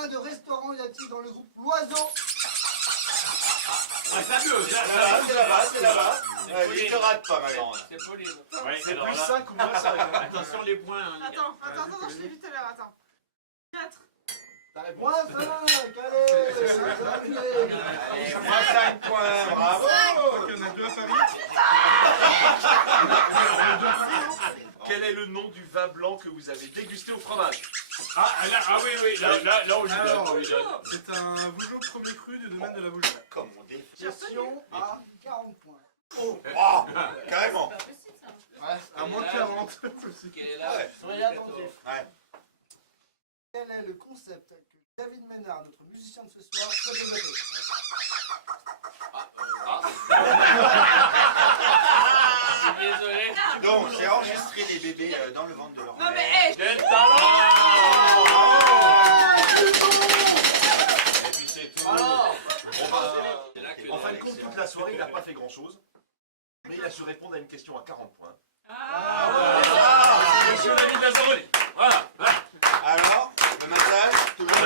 Combien de restaurants y a-t-il dans le groupe L'Oiseau? Ah, ça mieux, C'est là-bas. Je te rate pas, ma grande. C'est poli. C'est plus 5 ou moins 5. Attention les points. Hein, Attends, je l'ai vu tout à l'heure, attends. 4. Moins 5, allez, c'est terminé. Allez, moins 5 points, bravo. Ok, on est deux à Paris. Quel est le nom du vin blanc que vous avez dégusté au fromage? Oui, là on lui donne. C'est un Vougeot premier cru du domaine de la Vougeot. Comme on dit. Question à 40 points. Oh, carrément. À moins 40. Soyez attentifs. Ouais. Quel est le concept que David Ménard, notre musicien de ce soir, souhaite développer? Désolé. Donc, c'est enregistrer les bébés dans le ventre de leur Non mère. mais hé. Quel talent. Et puis c'est tout. Alors, En fin de compte, toute la soirée, il n'a pas fait grand chose. Mais il a su répondre à une question à 40 points. Monsieur David Lazzaroni. Voilà. Alors, le massage, toujours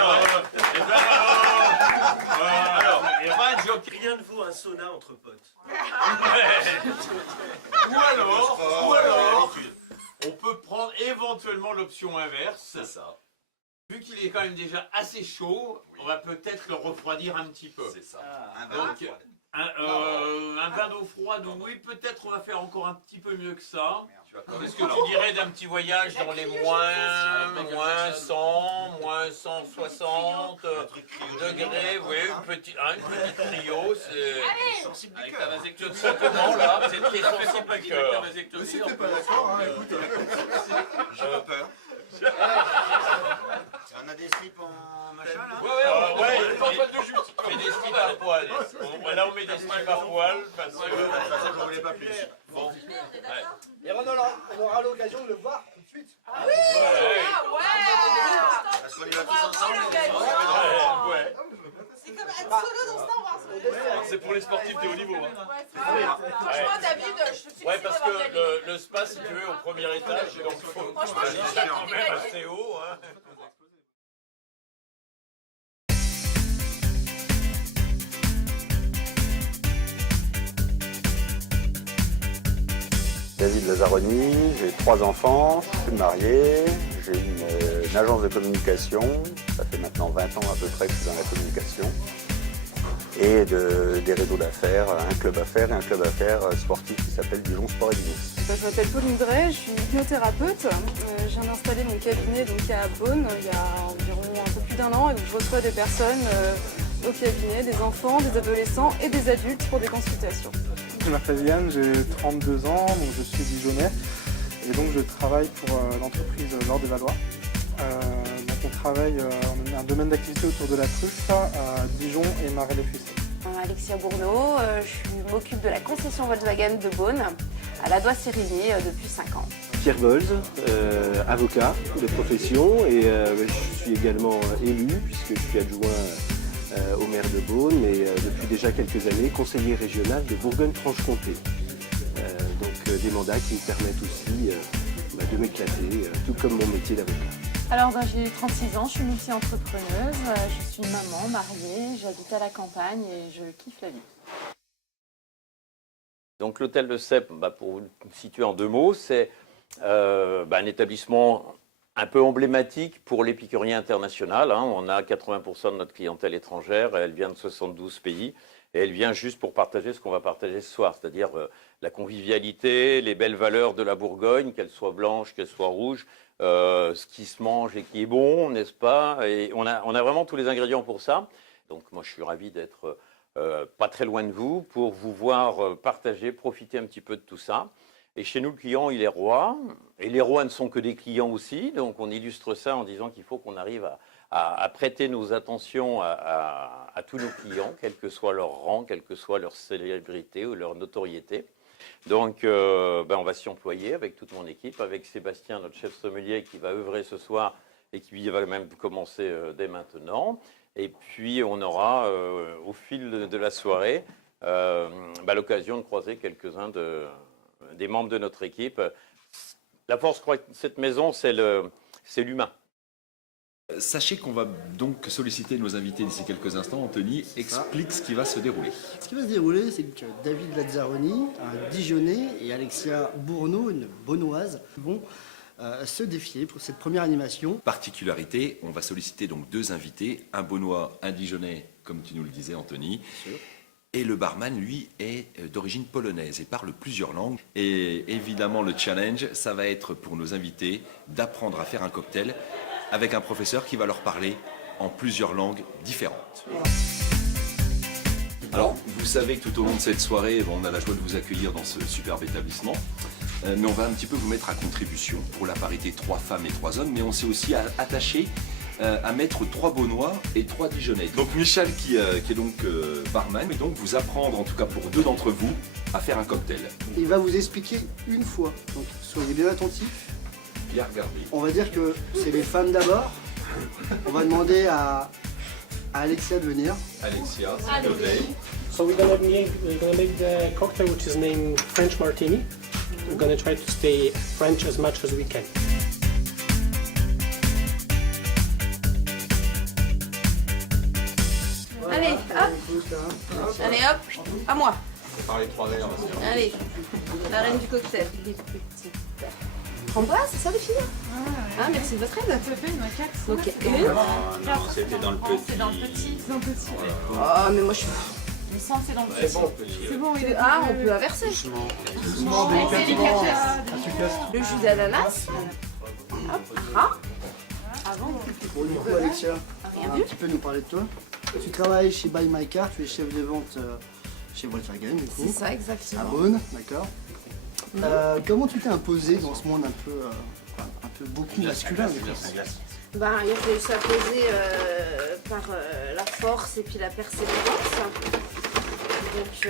Alors, il y a pas un joker. Rien ne vaut un sauna entre potes. Ou alors, on peut prendre éventuellement l'option inverse. C'est ça. Vu qu'il est quand même déjà assez chaud, on va peut-être le refroidir un petit peu. C'est ça. un Donc, verre. un bain d'eau froide, oui, peut-être on va faire encore un petit peu mieux que ça. Tu vas quand même. Qu'est-ce que tu dirais d'un petit voyage dans les moins 100, moins 160 degrés, oui, une petite cryo, c'est... Sensible du Avec cœur. ta vasectomie, simplement, là, c'est très sensible du cœur. Mais si t'es pas d'accord, hein, écoute. J'ai pas peur. On a des slips en machin là? Ouais, mais des slips à poil. Là, on met des slips à poil parce De que... toute façon, j'en voulais pas plus. Bon. et on aura l'occasion de le voir tout de suite. Parce qu'on y va tous ensemble. Ouais. C'est comme être solo dans Star Wars. C'est pour les sportifs de haut niveau. Hein. Franchement, David, je suis Ouais, parce que le spa, si tu veux, au premier étage, donc Franchement, je suis c'est quand même assez haut. Hein. David Lazzaroni, j'ai 3 enfants, je suis marié, j'ai une agence de communication, ça fait maintenant 20 ans à peu près que je suis dans la communication, et des réseaux d'affaires, un club affaires sportif qui s'appelle Dijon Sport et Business. Je m'appelle Pauline Drey, je suis hypnothérapeute. Je viens d'installer mon cabinet donc à Beaune il y a environ un peu plus d'1 an et donc je reçois des personnes au cabinet, des enfants, des adolescents et des adultes pour des consultations. Je m'appelle Yann, j'ai 32 ans, donc je suis dijonnais et donc je travaille pour l'entreprise L'Or des Valois. Donc on travaille, on a un domaine d'activité autour de la truffe à Dijon et Marais-les-Fussets. Alexia Bourneau, je m'occupe de la concession Volkswagen de Beaune à la Doigt-Sérigny depuis 5 ans. Pierre Bolz, avocat de profession et je suis également élu puisque je suis adjoint au maire de Beaune et depuis déjà quelques années conseiller régional de Bourgogne-Franche-Comté. Donc des mandats qui me permettent aussi de m'éclater, tout comme mon métier d'avocat. Alors j'ai 36 ans, je suis multi-entrepreneuse, je suis maman, mariée, j'habite à la campagne et je kiffe la vie. Donc l'hôtel de Cèpes, pour vous situer en 2 mots, c'est un établissement un peu emblématique pour l'épicurien international. Hein. On a 80% de notre clientèle étrangère, elle vient de 72 pays et elle vient juste pour partager ce qu'on va partager ce soir, c'est-à-dire la convivialité, les belles valeurs de la Bourgogne, qu'elles soient blanches, qu'elles soient rouges, ce qui se mange et qui est bon, n'est-ce pas? Et on a vraiment tous les ingrédients pour ça. Donc moi je suis ravi d'être pas très loin de vous pour vous voir partager, profiter un petit peu de tout ça. Et chez nous, le client, il est roi. Et les rois ne sont que des clients aussi. Donc on illustre ça en disant qu'il faut qu'on arrive à prêter nos attentions à tous nos clients, quel que soit leur rang, quelle que soit leur célébrité ou leur notoriété. Donc on va s'y employer avec toute mon équipe, avec Sébastien, notre chef sommelier, qui va œuvrer ce soir et qui va même commencer dès maintenant. Et puis on aura, au fil de la soirée, l'occasion de croiser quelques-uns des membres de notre équipe. La force de cette maison, c'est l'humain. Sachez qu'on va donc solliciter nos invités d'ici quelques instants. Anthony explique ce qui va se dérouler. Ce qui va se dérouler, c'est que David Lazzaroni, un Dijonais, et Alexia Bourneau, une Beaunoise, vont se défier pour cette première animation. Particularité, on va solliciter donc 2 invités, un Beaunois, un Dijonais, comme tu nous le disais Anthony. Et le barman, lui, est d'origine polonaise et parle plusieurs langues. Et évidemment, le challenge, ça va être pour nos invités d'apprendre à faire un cocktail avec un professeur qui va leur parler en plusieurs langues différentes. Alors, vous savez que tout au long de cette soirée, on a la joie de vous accueillir dans ce superbe établissement. Mais on va un petit peu vous mettre à contribution pour la parité 3 femmes et 3 hommes. Mais on s'est aussi attaché à mettre 3 Beaunois et 3 Dijonnais. Donc Michel, qui est donc barman, et donc vous apprendre, en tout cas pour 2 d'entre vous, à faire un cocktail. Il va vous expliquer une fois, donc soyez bien attentifs. Bien regardé. On va dire que c'est les femmes d'abord. On va demander à Alexia de venir. Alexia, s'il te plaît. So we're gonna make the cocktail which is named French Martini. We're gonna try to stay French as much as we can. Allez, hop. Allez, hop. À moi. Par les 3 verres. Allez. La reine du cocktail. Les petites. Framboise, c'est ça les filles? Ah, merci de votre aide. Donc, Non, c'était dans le petit. C'est dans le petit. C'est un petit. Oh, mais moi je suis. Le sang, c'est dans le petit. C'est bon, il est. Ah, on peut inverser. Le jus d'ananas. Hop. Ah. Bon, du coup, Alexia, Rien un vu. petit peu nous parler de toi. Tu travailles chez Buy My Car, tu es chef des ventes chez Volkswagen, du coup. C'est ça, À exactement. Beaune, d'accord. Comment tu t'es imposé dans ce monde un peu beaucoup masculin? Ben, il a fallu s'imposer par la force et puis la persévérance. Donc,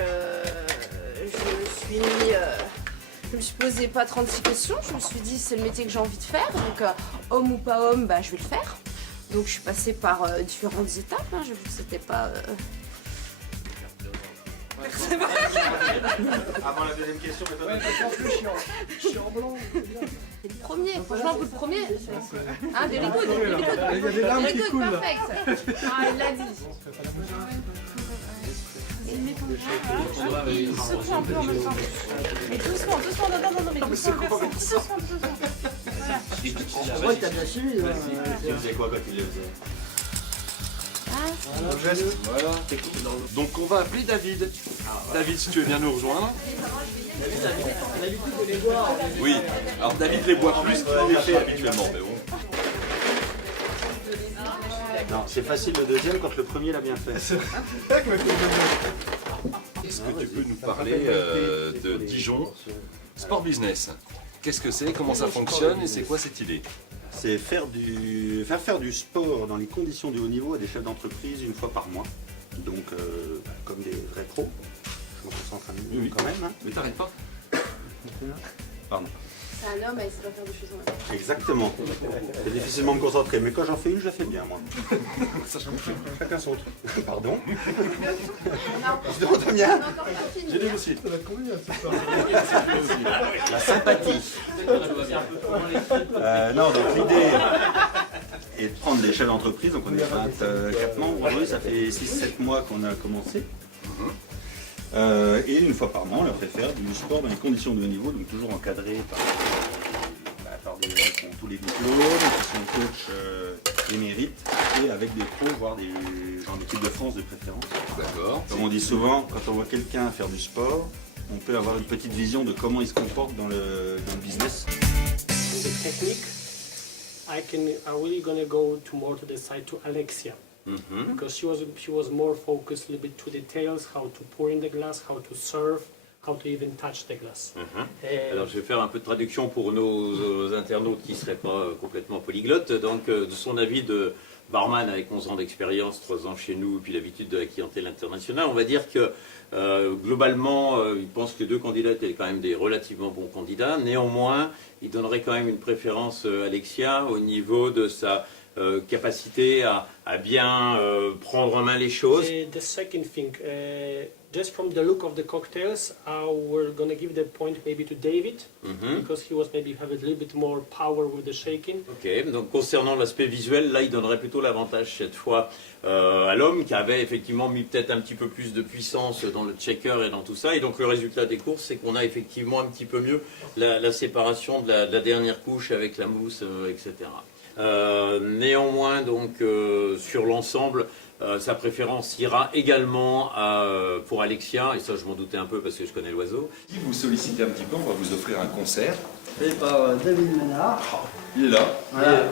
je me suis posé pas 36 questions. Je me suis dit, c'est le métier que j'ai envie de faire. Donc, homme ou pas homme, bah, je vais le faire. Donc, je suis passée par différentes étapes. J'ai vu que c'était pas. Avant la deuxième question, mais toi, C'est le premier, franchement, pour le premier. Ah, des liquides, Il y a des larmes qui coulent là. perfect. Ah, il l'a dit. Il secoue un peu en même temps. Mais doucement, doucement, non, mais doucement, doucement. On voit que t'as bien suivi. tu faisais quoi quand tu les faisais? Voilà. Donc on va appeler David. David, si tu veux bien nous rejoindre. Oui, alors David les boit plus qu'il les fait habituellement, mais bon. Non, c'est facile le deuxième quand le premier l'a bien fait. Est-ce que tu peux nous parler de Dijon Sport Business? Qu'est-ce que c'est? Comment ça fonctionne? Et c'est quoi cette idée? C'est faire du sport dans les conditions de haut niveau à des chefs d'entreprise une fois par mois. Donc, comme des vrais pros. Je me concentre un minimum quand même. Hein. Mais t'arrêtes pas. Pardon. C'est un homme, il sait pas faire de choses en même temps. Exactement. C'est difficilement de me concentrer, mais quand j'en fais une, je la fais bien, moi. Chacun son truc. Pardon. Je demande bien. J'ai des aussi. La sympathie. Non, donc l'idée est de prendre des chefs d'entreprise. Donc on est 24 membres. Ça fait 6-7 mois qu'on a commencé. Et une fois par mois, on leur fait faire du sport dans les conditions de haut niveau, donc toujours encadré par des gens qui ont tous les diplômes, qui sont coachs émérites, et avec des pros, voire des gens d'équipe de France de préférence. D'accord. Comme on dit souvent, quand on voit quelqu'un faire du sport, on peut avoir une petite vision de comment il se comporte dans le business. The technique, I'm really gonna go to the side to Alexia. Because she was more focused a little bit to details, how to pour in the glass, how to serve, how to even touch the glass. Alors je vais faire un peu de traduction pour nos internautes qui ne seraient pas complètement polyglottes. Donc de son avis de barman avec 11 ans d'expérience, 3 ans chez nous, puis l'habitude de la clientèle internationale, on va dire que globalement, il pense que 2 candidats étaient quand même des relativement bons candidats. Néanmoins, il donnerait quand même une préférence à Alexia au niveau de sa capacité à bien prendre en main les choses. The second thing, Just from the look of the cocktails, we're gonna give the point maybe to David, because he was maybe have a little bit more power with the shaking. Ok, donc concernant l'aspect visuel, là il donnerait plutôt l'avantage cette fois à l'homme qui avait effectivement mis peut-être un petit peu plus de puissance dans le checker et dans tout ça. Et donc le résultat des courses, c'est qu'on a effectivement un petit peu mieux la séparation de la dernière couche avec la mousse, etc. Néanmoins, donc sur l'ensemble, sa préférence ira également pour Alexia, et ça je m'en doutais un peu parce que je connais l'oiseau. Si vous sollicitez un petit peu, on va vous offrir un concert. Fait par David Ménard. Il est là. Voilà.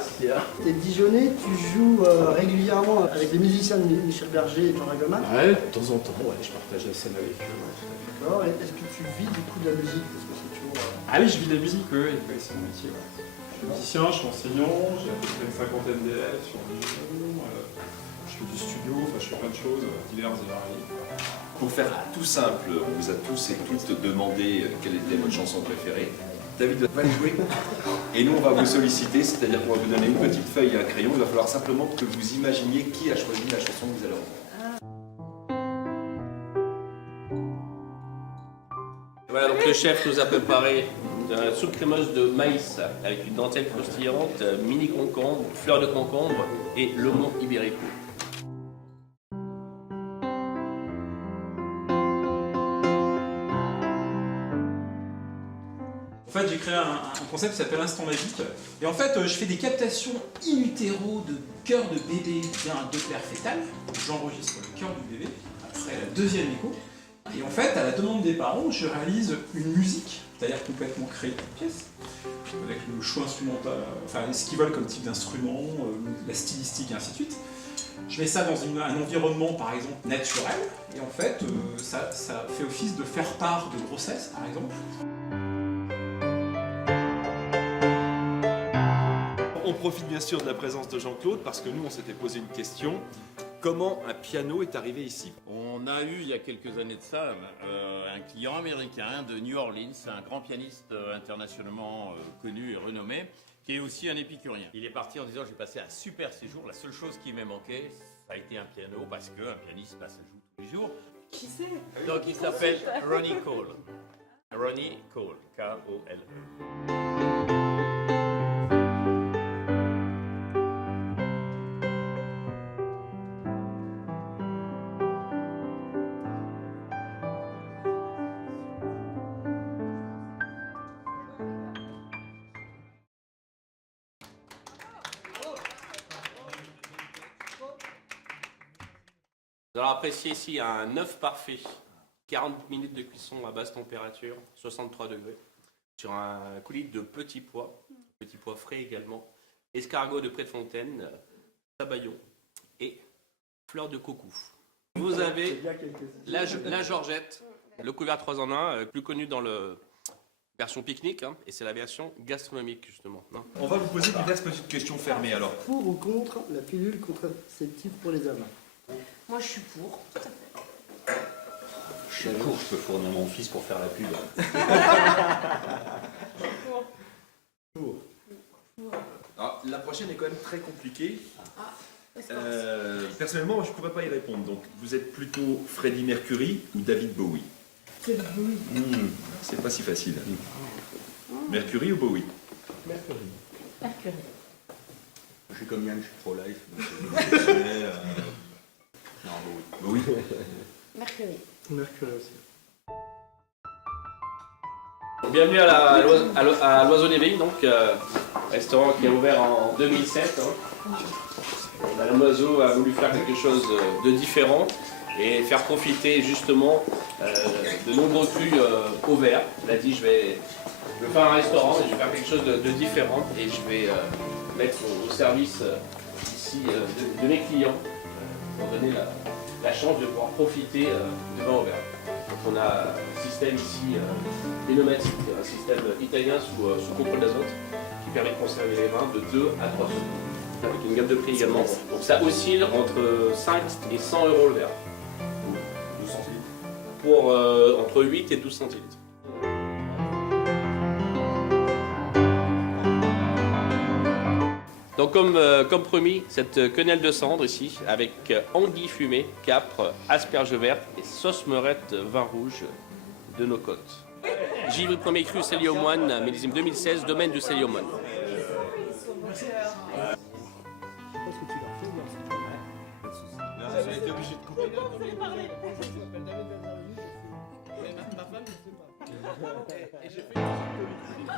T'es Dijonais, tu joues régulièrement avec les musiciens de Michel Berger et Jean Ragoman. Ouais, de temps en temps, ouais, je partage la scène avec eux. D'accord. Et est-ce que tu vis du coup de la musique? Parce que c'est toujours. Ah oui, je vis de la musique, oui, c'est mon métier. Ouais. Je suis musicien, je suis enseignant, j'ai à peu près une cinquantaine d'élèves sur Dijon. Je fais du studio, enfin je fais plein de choses diverses et variées. Pour faire tout simple, on vous a tous et toutes demandé quelle était votre chanson préférée. David va le jouer et nous on va vous solliciter, c'est-à-dire qu'on va vous donner une petite feuille et un crayon. Il va falloir simplement que vous imaginiez qui a choisi la chanson que vous allez entendre. Voilà, donc le chef nous a préparé une soupe crémeuse de maïs avec une dentelle croustillante, mini concombre, fleurs de concombre et lomo ibérico. En fait, j'ai créé un concept qui s'appelle Instant Magique. Et en fait, je fais des captations in utero de cœur de bébé via un Doppler fœtal. J'enregistre le cœur du bébé, après la deuxième écho. Et en fait, à la demande des parents, je réalise une musique, c'est-à-dire complètement créée de pièce, avec le choix instrumental, enfin ce qu'ils veulent comme type d'instrument, la stylistique et ainsi de suite. Je mets ça dans un environnement, par exemple, naturel. Et en fait, ça fait office de faire part de grossesse, par exemple. On profite bien sûr de la présence de Jean-Claude parce que nous on s'était posé une question. Comment un piano est arrivé ici? On a eu il y a quelques années de ça un client américain de New Orleans, un grand pianiste internationalement connu et renommé, qui est aussi un épicurien. Il est parti en disant j'ai passé un super séjour, la seule chose qui m'est manqué, ça a été un piano parce qu'un pianiste passe à joue tous les jours. Qui c'est? Donc il s'appelle Ronnie Cole. Ronnie Cole, K-O-L-E. Vous allez apprécier ici un œuf parfait, 40 minutes de cuisson à basse température, 63 degrés, sur un coulis de petits pois frais également, escargot de Pré-de-Fontaine, sabayon et fleurs de cocou. Vous avez la Georgette, le couvert 3 en 1, plus connu dans la version pique-nique, hein, et c'est la version gastronomique justement. Non, on va vous poser diverses petites questions fermées alors. Pour ou contre la pilule contraceptive pour les hommes? Moi, je suis pour, tout à fait. Je suis pour, je peux fournir mon fils pour faire la pub. Alors, la prochaine est quand même très compliquée. Personnellement, je ne pourrais pas y répondre. Donc, vous êtes plutôt Freddie Mercury ou David Bowie? David Bowie. C'est pas si facile. Mercury ou Bowie? Mercury. Je suis comme Yann, je suis pro-life. Non, Bowie. Mercury. Mercury aussi. Bienvenue à l'Oiseau d'éveil, donc restaurant qui a ouvert en 2007. Hein. Madame Oiseau a voulu faire quelque chose de différent et faire profiter justement de nombreux crus au vert. Elle a dit je vais faire un restaurant et je vais faire quelque chose de différent et je vais mettre au service ici de mes clients pour donner la chance de pouvoir profiter du vin au vert. Donc on a un système ici pneumatique, un système italien sous contrôle d'azote qui permet de conserver les vins de 2 à 3 secondes. Avec une gamme de prix également. Donc ça oscille entre 5 et 100 euros le verre. 12 centilitres. Pour entre 8 et 12 centilitres. Donc comme promis, cette quenelle de cendre ici, avec anguille fumée, capre, asperges vertes et sauce meurette vin rouge de nos côtes. Givry premier cru Célie-aux-Moines, millésime 2016, domaine du Célie-aux-Moines.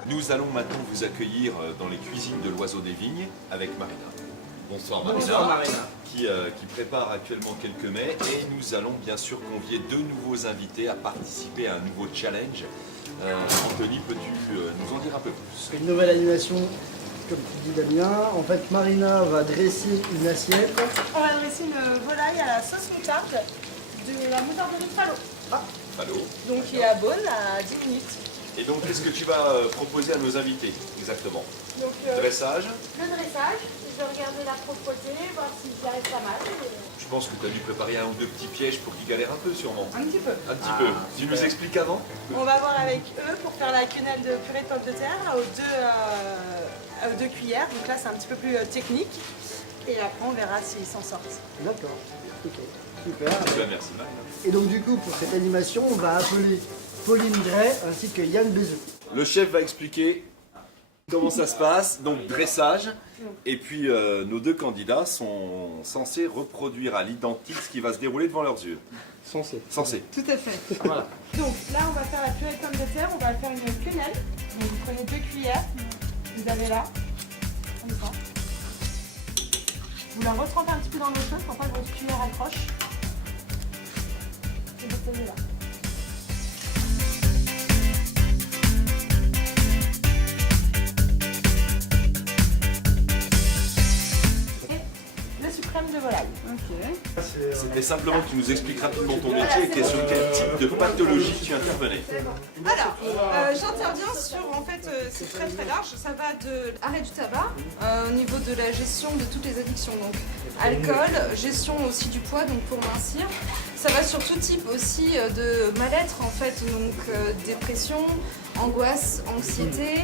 Nous allons maintenant vous accueillir dans les cuisines de l'Oiseau des Vignes avec Marina. Bonsoir Marina. Bonsoir Marina. Qui prépare actuellement quelques mets et nous allons bien sûr convier 2 nouveaux invités à participer à un nouveau challenge. Anthony, peux-tu nous en dire un peu plus? Une nouvelle animation, comme tu dis Damien. En fait, Marina va dresser une assiette. On va dresser une volaille à la sauce moutarde de la moutarde de Fallot. Allô? Donc il est à Beaune à 10 minutes. Et donc, qu'est-ce que tu vas proposer à nos invités exactement? Donc, Dressage. le dressage, je vais regarder la propreté, voir s'il arrive pas mal. Je pense que tu as dû préparer 1 ou 2 petits pièges pour qu'ils galèrent un peu sûrement. Un petit peu. Un petit peu. Tu nous expliques avant? On va voir avec eux pour faire la quenelle de purée de pommes de terre aux 2 cuillères. Donc là, c'est un petit peu plus technique. Et après, on verra s'ils s'en sortent. D'accord. Ok. Super. Merci Marina. Et donc du coup, pour cette animation, on va appeler Pauline Gray ainsi que Yann Bézeux. Le chef va expliquer comment ça se passe, donc dressage, et puis nos 2 candidats sont censés reproduire à l'identique ce qui va se dérouler devant leurs yeux. Censé. Tout à fait. Voilà. Donc là, on va faire la purée de pommes de terre. On va faire une quenelle. Donc vous prenez 2 cuillères. Vous avez là. Comme ça. Vous la retrempez un petit peu dans l'eau chaude pour pas que votre cuillère accroche. Et vous posez là. Et le suprême de volaille. Ok. C'était simplement que tu nous expliques rapidement ton métier et sur quel type de pathologie tu intervenais. Alors, j'interviens sur, en fait, c'est très très large, ça va de l'arrêt du tabac au niveau de la gestion de toutes les addictions, donc alcool, gestion aussi du poids, donc pour mincir. Ça va sur tout type aussi de mal-être en fait, donc dépression, angoisse, anxiété,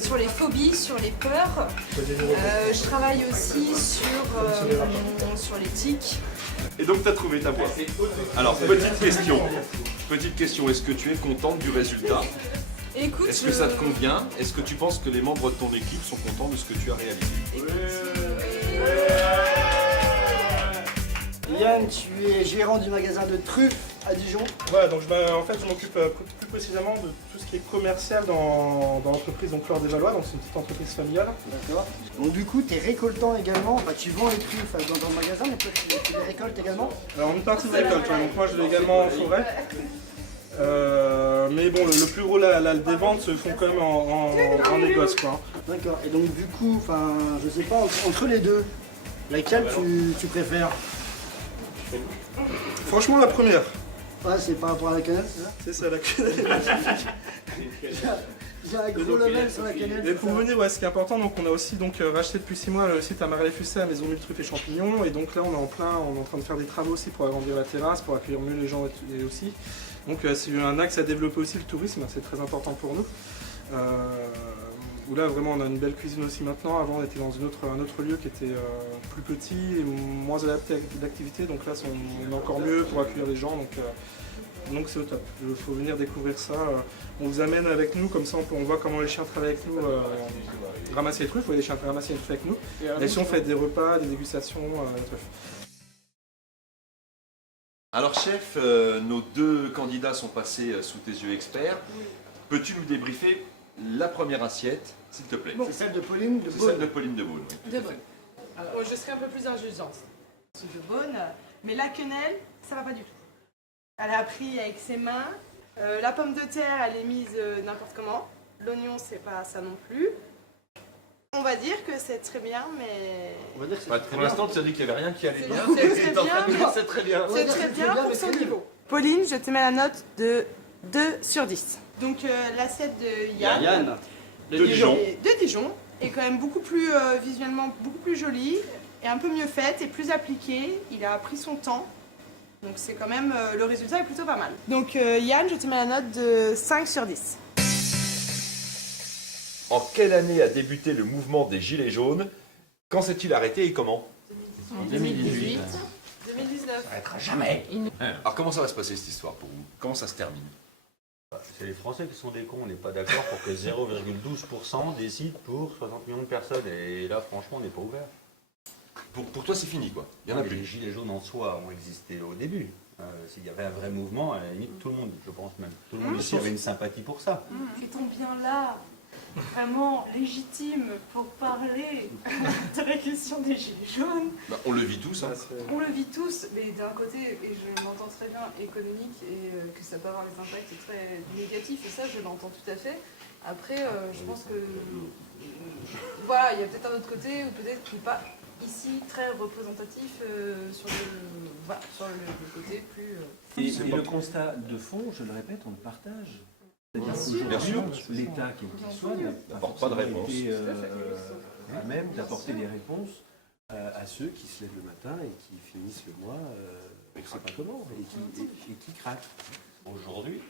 sur les phobies, sur les peurs. Je travaille aussi sur les tics. Et donc tu as trouvé ta voie. Alors, petite question, est-ce que tu es contente du résultat? Écoute, est-ce que ça te convient? Est-ce que tu penses que les membres de ton équipe sont contents de ce que tu as réalisé? Yann, tu es gérant du magasin de truffes à Dijon. Ouais, donc en fait, je m'occupe plus précisément de tout ce qui est commercial dans l'entreprise Fleur des Valois, donc c'est une petite entreprise familiale. D'accord. Donc du coup, tu es récoltant également, tu vends les truffes dans le magasin, mais toi tu les récoltes également? Alors une partie de récolte, donc moi je vais également en forêt. Mais bon, le plus gros, des ventes se font quand même en négoce, quoi. D'accord. Et donc du coup, je sais pas, entre les deux, laquelle tu préfères? Franchement, la première. Ouais, c'est par rapport à la cannelle, c'est ça? C'est ça, la cannelle est magnifique. J'ai un gros level sur la cannelle. Et pour venir, ce qui est important, donc on a aussi racheté depuis 6 mois le site à Marais-les-Fussets à Maison Mille Truffes et Champignons. Et donc là, on est en train de faire des travaux aussi pour agrandir la terrasse, pour accueillir mieux les gens aussi. Donc c'est un axe à développer aussi, le tourisme, c'est très important pour nous. Où là vraiment on a une belle cuisine aussi maintenant. Avant on était dans un autre lieu qui était plus petit et moins adapté à l'activité, donc là on est encore mieux pour accueillir les gens, donc c'est au top. Il faut venir découvrir ça. On vous amène avec nous, comme ça on voit comment les chiens travaillent avec nous, ramasser les truffes. Vous voyez les chiens ramasser les truffes avec nous. Et si on fait des repas, des dégustations, truffes. Alors chef, nos 2 candidats sont passés sous tes yeux experts. Peux-tu nous débriefer la première assiette, s'il te plaît? C'est celle de Pauline de Beaune. C'est celle de Pauline de Beaune. De Beaune. Alors, je serai un peu plus indulgente. C'est de Beaune, mais la quenelle, ça va pas du tout. Elle a pris avec ses mains. La pomme de terre, elle est mise n'importe comment. L'oignon, c'est pas ça non plus. On va dire que c'est très bien, mais... On va dire que Pour l'instant, tu as dit qu'il n'y avait rien qui allait bien. C'est très bien, mais c'est très bien. c'est très bien pour son niveau. Pauline, je te mets la note de 2 sur 10. Donc l'assiette de Yann, de Dijon. de Dijon est quand même beaucoup plus visuellement beaucoup plus jolie et un peu mieux faite et plus appliquée. Il a pris son temps, donc c'est quand même le résultat est plutôt pas mal. Donc Yann, je te mets la note de 5 sur 10. En quelle année a débuté le mouvement des Gilets jaunes? Quand s'est-il arrêté et comment? En 2018. 2019. Ça n'arrêtera jamais. Alors comment ça va se passer cette histoire pour vous? Comment ça se termine? C'est les Français qui sont des cons. On n'est pas d'accord pour que 0,12% décide pour 60 millions de personnes. Et là, franchement, on n'est pas ouvert. Pour toi, c'est fini, quoi. Il y en a plus. Les Gilets jaunes en soi ont existé au début. S'il y avait un vrai mouvement, à la limite, tout le monde, je pense même, tout le monde ici avait une sympathie pour ça. Qui tombe bien là, vraiment légitime pour parler de la question des Gilets jaunes. Bah, on le vit tous, hein. On le vit tous, mais d'un côté, et je l'entends très bien, économique, et que ça peut avoir des impacts très négatifs, et ça, je l'entends tout à fait. Après, je pense que, voilà, il y a peut-être un autre côté, ou peut-être qui n'est pas ici très représentatif sur le côté plus... Et le constat de fond, je le répète, on le partage. Bien sûr. L'État, quel qu'il soit, n'apporte pas de réponse. À même d'apporter des réponses à ceux qui se lèvent le matin et qui finissent le mois, on ne sait pas comment, et qui craquent. Aujourd'hui,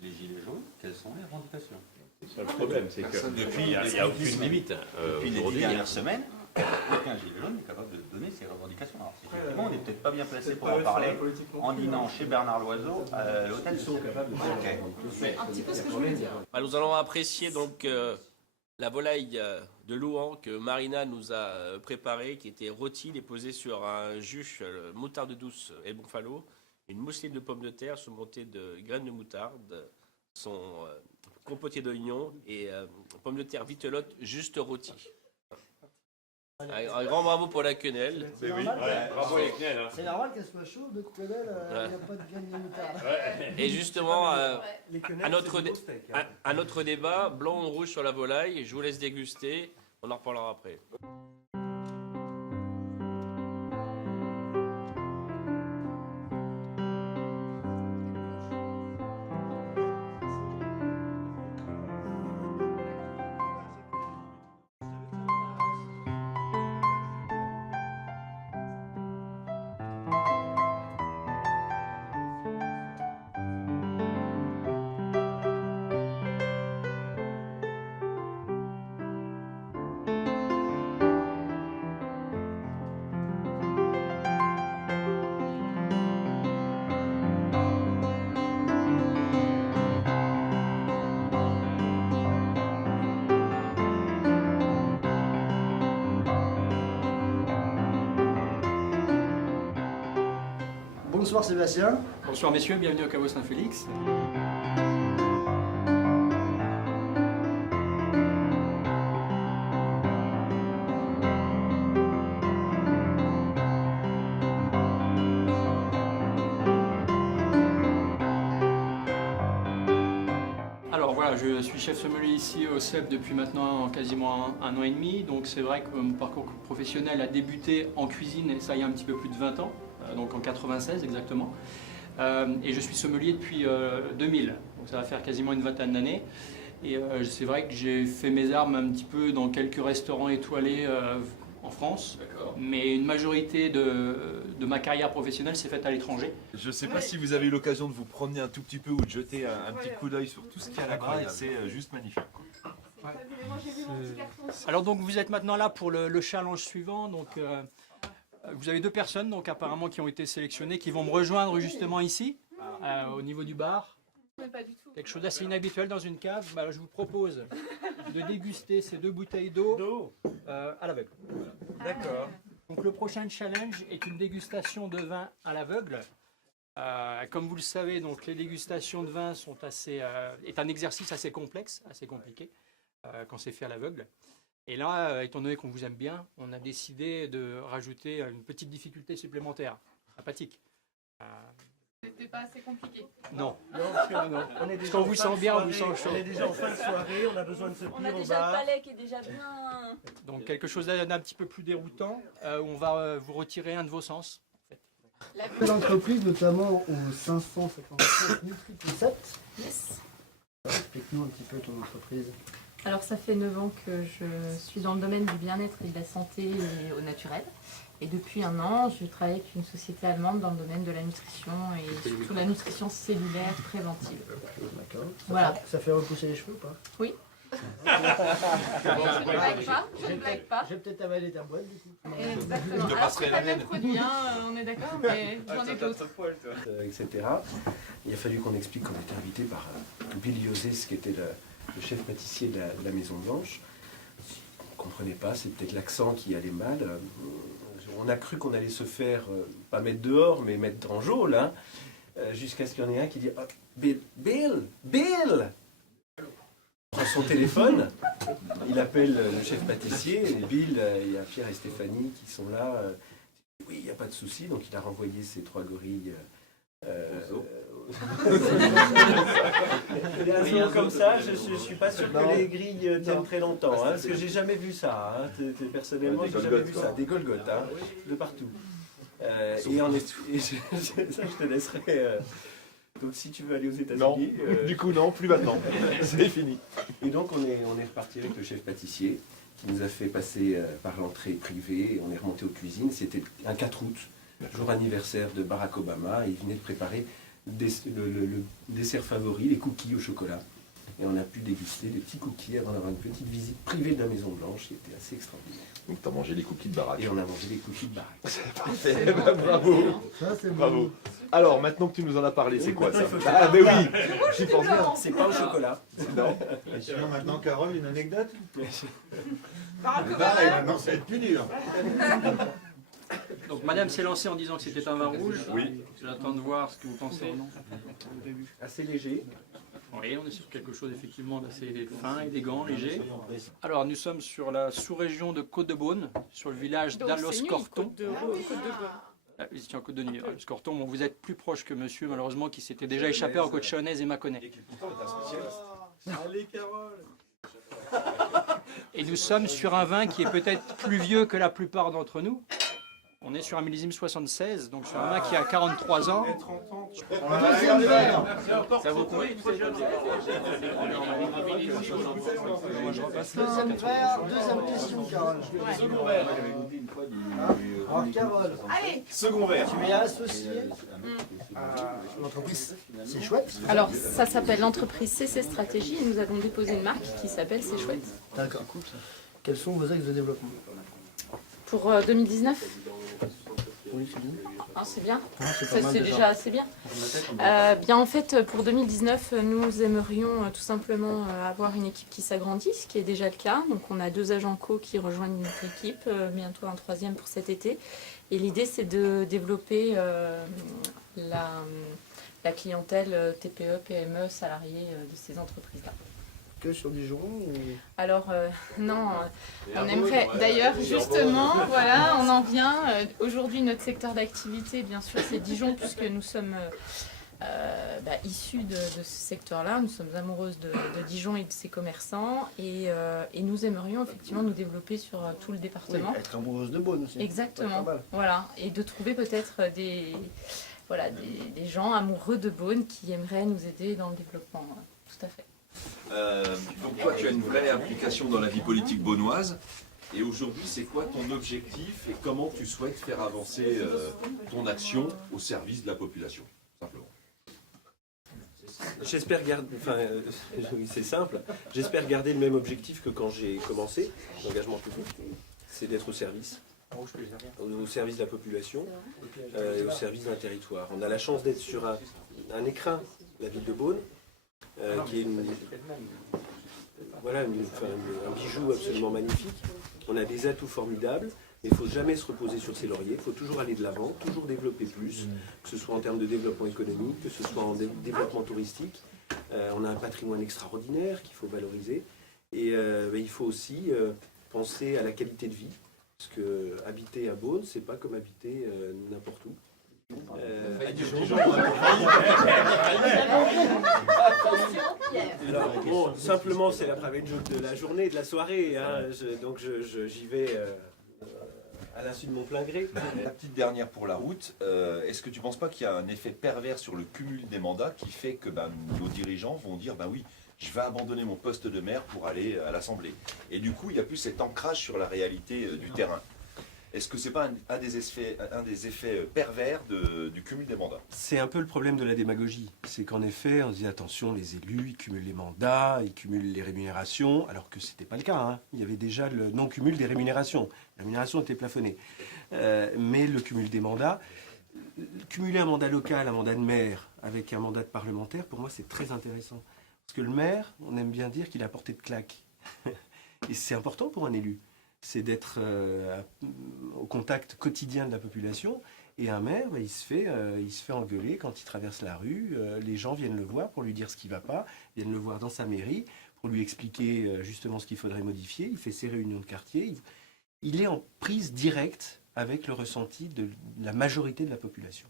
les Gilets jaunes, quelles sont les revendications? C'est ça le problème, c'est que depuis, il n'y a aucune limite. Depuis les 10 dernières semaines, aucun Gilet jaune n'est capable de donner ses revendications. Alors, effectivement, on n'est peut-être pas bien placé pour en parler en dînant chez Bernard Loiseau à l'hôtel. Ils sont capables de faire. C'est un petit peu ce que je voulais dire. Nous allons apprécier donc la volaille de Louhan que Marina nous a préparée, qui était rôtie, déposée sur un jus moutarde douce et bonfalo, une mousseline de pommes de terre surmontée de graines de moutarde, son compoté d'oignons et pommes de terre vitelotte juste rôties. Un grand bravo pour la quenelle. Bravo les quenelles. Hein. C'est normal qu'elle soit chaude, notre quenelle, il n'y a pas de graines de moutarde. Et justement, un autre débat, blanc ou rouge sur la volaille, je vous laisse déguster, on en reparlera après. Bonsoir Sébastien. Bonsoir messieurs, bienvenue au Caveau Saint-Félix. Alors voilà, je suis chef sommelier ici au CEP depuis maintenant quasiment un an et demi. Donc c'est vrai que mon parcours professionnel a débuté en cuisine, et ça il y a un petit peu plus de 20 ans. Donc en 96 exactement, et je suis sommelier depuis 2000, donc ça va faire quasiment une vingtaine d'années, et c'est vrai que j'ai fait mes armes un petit peu dans quelques restaurants étoilés en France, mais une majorité de ma carrière professionnelle s'est faite à l'étranger. Je ne sais pas si vous avez eu l'occasion de vous promener un tout petit peu ou de jeter un petit coup d'œil sur tout ce qu'il y a là-bas, c'est juste magnifique. Ouais. Alors donc vous êtes maintenant là pour le challenge suivant, donc vous avez deux personnes donc apparemment qui ont été sélectionnées, qui vont me rejoindre justement ici, au niveau du bar. Pas du tout. Quelque chose d'assez inhabituel dans une cave. Bah, je vous propose de déguster ces deux bouteilles d'eau à l'aveugle. Voilà. D'accord. Donc le prochain challenge est une dégustation de vin à l'aveugle. Comme vous le savez, donc les dégustations de vin sont est un exercice assez complexe, assez compliqué quand c'est fait à l'aveugle. Et là, étant donné qu'on vous aime bien, on a décidé de rajouter une petite difficulté supplémentaire, sympathique. C'était pas assez compliqué. Non. Non. Parce qu'on vous sent bien, on vous sent chaud. On est déjà en fin de soirée, on a besoin de se On a plier au déjà bar. le palais qui est déjà bien... Donc quelque chose d'un petit peu plus déroutant, où on va vous retirer un de vos sens. L'entreprise, notamment au 555 Nutri-Concept. Yes. Explique-nous un petit peu ton entreprise. Alors ça fait 9 ans que je suis dans le domaine du bien-être et de la santé et au naturel. Et depuis un an, je travaille avec une société allemande dans le domaine de la nutrition et surtout la nutrition cellulaire préventive. D'accord. Voilà. Ça fait repousser les cheveux ou pas? Oui. Je ne blague pas, je ne blague pas. Je vais peut-être avaler ta boîte du coup. Exactement. te Alors, passerai c'est la pas le même mienne. produit, hein, on est d'accord, mais j'en ai d'autres. Etc. Il a fallu qu'on explique qu'on était invité par Bill Yosès, qui était le chef pâtissier de la Maison Blanche. On ne comprenait pas, c'est peut-être l'accent qui allait mal. On a cru qu'on allait se faire, pas mettre dehors, mais mettre en geôle, hein, jusqu'à ce qu'il y en ait un qui dit Bill, Bill Il prend son téléphone, il appelle le chef pâtissier, et Bill, il y a Pierre et Stéphanie qui sont là. Oui, il n'y a pas de souci, donc il a renvoyé ces 3 gorilles. Des azos comme ça, je ne suis pas sûr que les grilles tiennent très longtemps, hein, parce que j'ai jamais vu ça. Hein, personnellement, j'ai jamais vu ça. Des Golgotes, hein, de partout. Et en effet, ça, je te laisserai. Donc, si tu veux aller aux États-Unis. Du coup, non, plus maintenant. C'est fini. Et donc, on est reparti avec le chef pâtissier qui nous a fait passer par l'entrée privée. Et on est remonté aux cuisines. C'était un 4 août, jour anniversaire de Barack Obama. Et il venait de préparer le dessert favori, les cookies au chocolat. Et on a pu déguster des petits cookies avant d'avoir une petite visite privée de la Maison Blanche qui était assez extraordinaire. Donc, tu as mangé les cookies de Barack. Et on a mangé les cookies de Barack. C'est parfait. Bravo. Ça, c'est Bravo. Alors, maintenant que tu nous en as parlé, c'est quoi ça? Ah, mais oui, j'y pense bien. C'est pas au chocolat. Non. Et sinon, maintenant, Carole, une anecdote Barack Pareil, Obama. maintenant, ça va être plus dur. Donc madame s'est lancée en disant que c'était un vin rouge. Oui. J'attends de voir ce que vous pensez. Assez léger. Oui, on est sur quelque chose effectivement d'assez fin, élégant, léger. Alors nous sommes sur la sous-région de Côte-de-Beaune, sur le village d'Allos-Corton. Ah, vous étiez en Côte de Nuit. Allos-Corton, bon, vous êtes plus proche que monsieur, malheureusement, qui s'était déjà échappé en Côte-Chalonnaise et Mâconnais. Allez, Carole. Et nous sommes sur un vin qui est peut-être plus vieux que la plupart d'entre nous. On est sur un millésime 76, donc sur un vin qui a 43 ans. Deuxième verre. Ça vaut combien Deuxième verre, deuxième question, Carole. Alors, Carole, Allez. Second verre. tu es associée à l'entreprise. C'est chouette. Alors, ça s'appelle l'entreprise CC Stratégie et nous avons déposé une marque qui s'appelle C'est Chouette. D'accord. Quels sont vos axes de développement? Pour 2019, Oui, c'est bien. hein, c'est bien. c'est pas Ça, mal c'est déjà assez bien. Bien en fait, pour 2019, nous aimerions tout simplement avoir une équipe qui s'agrandit, ce qui est déjà le cas. Donc on a 2 agents co qui rejoignent notre équipe, bientôt un 3e pour cet été. Et l'idée c'est de développer la clientèle TPE, PME, salariés de ces entreprises-là. Que sur Dijon ou... Alors non, on aimerait d'ailleurs justement, voilà, on en vient. Aujourd'hui notre secteur d'activité bien sûr c'est Dijon puisque nous sommes issus de ce secteur-là, nous sommes amoureuses de Dijon et de ses commerçants et nous aimerions effectivement nous développer sur tout le département. Oui, être amoureuse de Beaune aussi. Exactement, voilà, et de trouver peut-être des gens amoureux de Beaune qui aimeraient nous aider dans le développement, tout à fait. Donc toi, tu as une vraie implication dans la vie politique beaunoise. Et aujourd'hui, c'est quoi ton objectif et comment tu souhaites faire avancer ton action au service de la population, simplement? J'espère garder, c'est simple, j'espère garder le même objectif que quand j'ai commencé l'engagement public, c'est d'être au service de la population et au service d'un territoire. On a la chance d'être sur un écrin, la ville de Beaune, qui est un bijou absolument magnifique. On a des atouts formidables, mais il ne faut jamais se reposer sur ses lauriers, il faut toujours aller de l'avant, toujours développer plus, que ce soit en termes de développement économique, que ce soit en développement touristique. On a un patrimoine extraordinaire qu'il faut valoriser, et il faut aussi penser à la qualité de vie, parce que habiter à Beaune, c'est pas comme habiter n'importe où. Alors, bon, simplement, c'est la private joke de la journée, de la soirée, hein, donc j'y vais à l'insu de mon plein gré. La petite dernière pour la route, est-ce que tu ne penses pas qu'il y a un effet pervers sur le cumul des mandats qui fait que nos dirigeants vont dire oui, je vais abandonner mon poste de maire pour aller à l'Assemblée. Et du coup, il n'y a plus cet ancrage sur la réalité du terrain. Est-ce que c'est pas un des effets pervers du cumul des mandats? C'est un peu le problème de la démagogie. C'est qu'en effet, on se dit attention, les élus, ils cumulent les mandats, ils cumulent les rémunérations, alors que ce n'était pas le cas. Hein. Il y avait déjà le non-cumul des rémunérations. La rémunération était plafonnée. Mais le cumul des mandats, cumuler un mandat local, un mandat de maire, avec un mandat de parlementaire, pour moi, c'est très intéressant. Parce que le maire, on aime bien dire qu'il a portée de claque. Et c'est important pour un élu. C'est d'être au contact quotidien de la population. Et un maire, il se fait engueuler quand il traverse la rue. Les gens viennent le voir pour lui dire ce qui ne va pas, viennent le voir dans sa mairie pour lui expliquer justement ce qu'il faudrait modifier. Il fait ses réunions de quartier. Il est en prise directe avec le ressenti de la majorité de la population.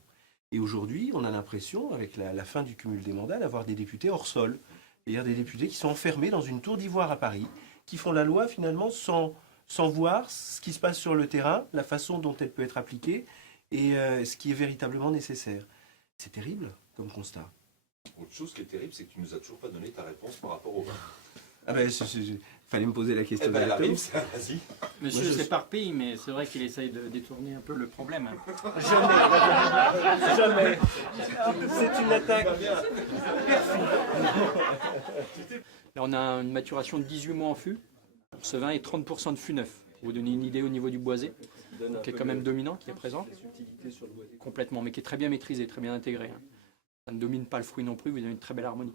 Et aujourd'hui, on a l'impression, avec la fin du cumul des mandats, d'avoir des députés hors sol. C'est-à-dire des députés qui sont enfermés dans une tour d'ivoire à Paris, qui font la loi finalement sans voir ce qui se passe sur le terrain, la façon dont elle peut être appliquée et ce qui est véritablement nécessaire. C'est terrible comme constat. Autre chose qui est terrible, c'est que tu nous as toujours pas donné ta réponse par rapport au vin. Ah ben, fallait me poser la question. Eh ben, elle arrive, vas-y. Monsieur s'éparpille, mais c'est vrai qu'il essaye de détourner un peu le problème. Jamais. C'est une attaque. Là, on a une maturation de 18 mois en fût pour ce vin et 30% de fût neuf. Pour vous donner une idée au niveau du boisé, qui est quand même dominant, qui est présent. Complètement, mais qui est très bien maîtrisé, très bien intégré. Hein. Ça ne domine pas le fruit non plus, vous avez une très belle harmonie.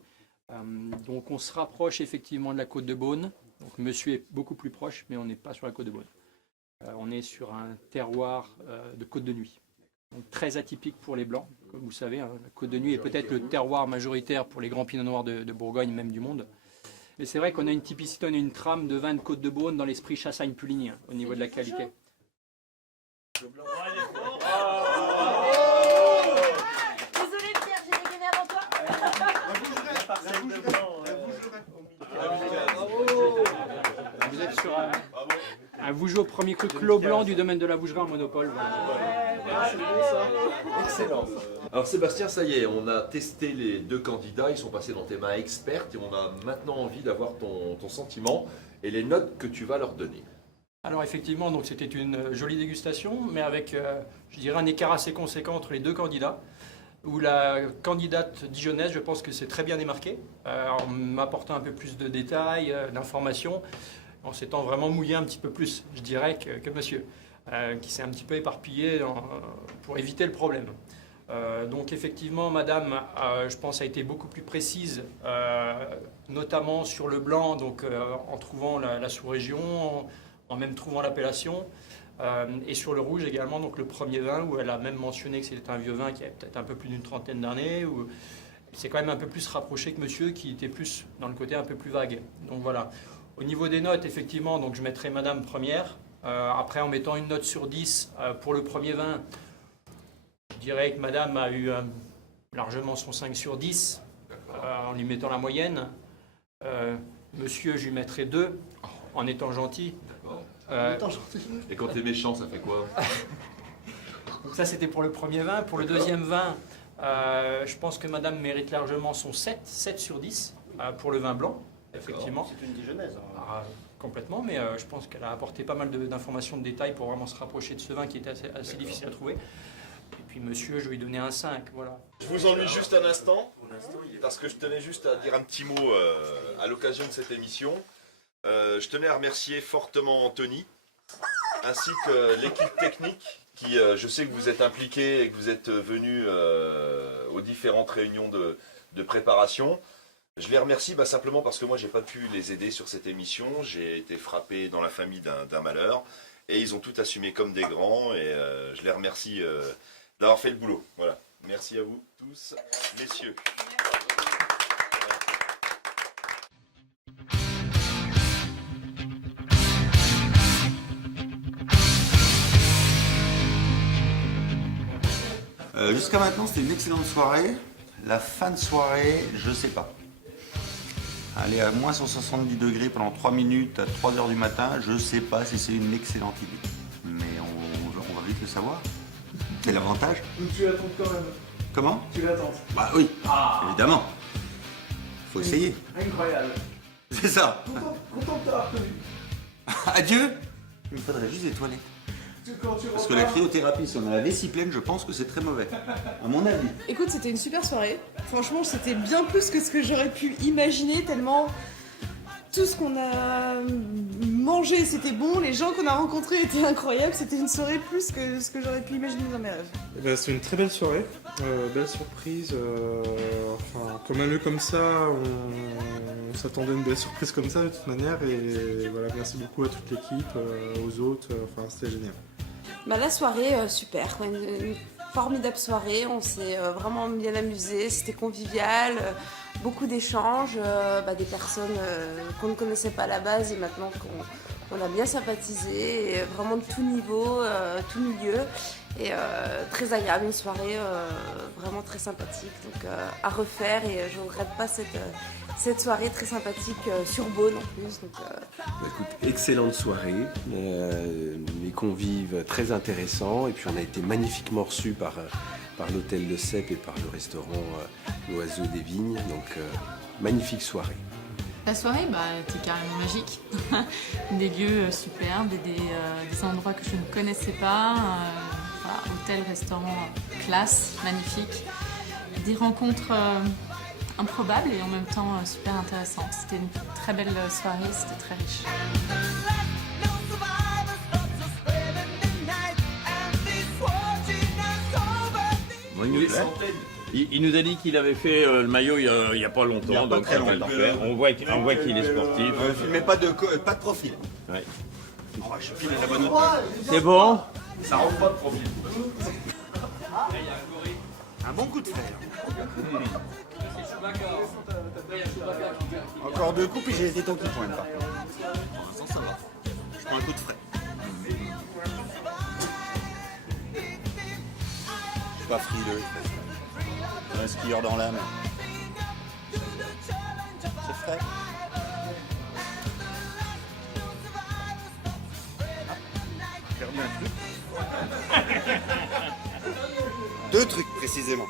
Donc on se rapproche effectivement de la côte de Beaune. Donc monsieur est beaucoup plus proche, mais on n'est pas sur la côte de Beaune. On est sur un terroir de côte de nuit. Donc très atypique pour les blancs. Comme vous savez, hein, la côte de nuit est peut-être le terroir majoritaire pour les grands pinots noirs de Bourgogne, même du monde. Mais c'est vrai qu'on a une typicité, on a une trame de vin de côte de Beaune dans l'esprit Chassagne-Puligny, au niveau de la qualité. Désolé Pierre, j'ai dégainé avant toi. Vous êtes sur un Vougeot premier cru Clos Blanc du domaine de la Vougerie en monopole. Voilà. Excellent. Alors Sébastien, ça y est, on a testé les deux candidats, ils sont passés dans tes mains expertes et on a maintenant envie d'avoir ton sentiment et les notes que tu vas leur donner. Alors effectivement, donc c'était une jolie dégustation, mais avec, je dirais, un écart assez conséquent entre les deux candidats, où la candidate dijonnaise, je pense que c'est très bien démarqué, en m'apportant un peu plus de détails, d'informations, en s'étant vraiment mouillé un petit peu plus, je dirais, que monsieur, qui s'est un petit peu éparpillé pour éviter le problème. Donc effectivement, madame, je pense, a été beaucoup plus précise, notamment sur le blanc, donc en trouvant la sous-région, en même trouvant l'appellation, et sur le rouge également, donc le premier vin, où elle a même mentionné que c'était un vieux vin qui avait peut-être un peu plus d'une trentaine d'années, où c'est quand même un peu plus rapproché que monsieur, qui était plus dans le côté un peu plus vague. Donc voilà. Au niveau des notes, effectivement, donc je mettrai madame première. Après, en mettant une note sur 10 pour le premier vin, je dirais que madame a eu largement son 5 sur 10, en lui mettant la moyenne. Monsieur, je lui mettrai 2, en étant gentil. Et quand t'es méchant, ça fait quoi? Donc ça, c'était pour le premier vin. Pour le deuxième vin, je pense que madame mérite largement son 7 sur 10 pour le vin blanc, effectivement. C'est une dijonnaise. Complètement, mais je pense qu'elle a apporté pas mal d'informations, de détails pour vraiment se rapprocher de ce vin qui était assez difficile à trouver. Et puis monsieur, je vais lui donner un 5, voilà. Je vous ennuie juste un instant, parce que je tenais juste à dire un petit mot à l'occasion de cette émission. Je tenais à remercier fortement Anthony, ainsi que l'équipe technique, qui, je sais que vous êtes impliqués et que vous êtes venus aux différentes réunions de préparation. Je les remercie simplement parce que moi, j'ai pas pu les aider sur cette émission. J'ai été frappé dans la famille d'un malheur, et ils ont tout assumé comme des grands, et je les remercie d'avoir fait le boulot. Voilà. Merci à vous tous, messieurs. Jusqu'à maintenant, c'était une excellente soirée. La fin de soirée, je sais pas. Aller à moins 170 degrés pendant 3 minutes à 3 h du matin, je sais pas si c'est une excellente idée. Mais on va vite le savoir. C'est l'avantage. Donc tu l'attends quand même. Comment? Tu l'attends. Bah oui, évidemment. Faut essayer. Incroyable. C'est ça. Content de t'avoir connu. Adieu. Il me faudrait juste des toilettes. Parce que la cryothérapie, si on a la vessie pleine, je pense que c'est très mauvais, à mon avis. Écoute, c'était une super soirée. Franchement, c'était bien plus que ce que j'aurais pu imaginer, tellement tout ce qu'on a mangé, c'était bon. Les gens qu'on a rencontrés étaient incroyables. C'était une soirée plus que ce que j'aurais pu imaginer dans mes rêves. C'est une très belle soirée, belle surprise. Enfin, comme un lieu comme ça, on s'attendait à une belle surprise comme ça de toute manière. Et voilà, merci beaucoup à toute l'équipe, aux autres. Enfin, c'était génial. Bah, la soirée, super. Une formidable soirée. On s'est vraiment bien amusé. C'était convivial. Beaucoup d'échanges, des personnes qu'on ne connaissait pas à la base et maintenant qu'on a bien sympathisé, et vraiment de tout niveau, tout milieu, et très agréable, une soirée vraiment très sympathique, donc à refaire, et je ne regrette pas cette soirée très sympathique sur Beaune en plus. Donc, Écoute, excellente soirée, les convives très intéressants, et puis on a été magnifiquement reçus par l'hôtel de Cep et par le restaurant L'Oiseau des Vignes, donc magnifique soirée. La soirée était carrément magique, des lieux superbes, des endroits que je ne connaissais pas, hôtel, restaurant, classe, magnifique, des rencontres improbables et en même temps super intéressantes. C'était une très belle soirée, c'était très riche. Il nous a dit qu'il avait fait le maillot il n'y a pas longtemps, Il y a pas donc très ça fait longtemps. l'affaire. On voit qu'il est sportif. Mais pas de profil. Ouais. Je file la bonne hauteur. C'est bon? Ça rend pas de profil. Un bon coup de fer. Encore 2 coups, puis j'ai les tétons qui pointent par contre. Pour l'instant, ça va. Je prends un coup de frais. Je suis pas frileux. Un skieur dans l'âme. C'est frais. J'ai perdu un truc. 2 trucs précisément.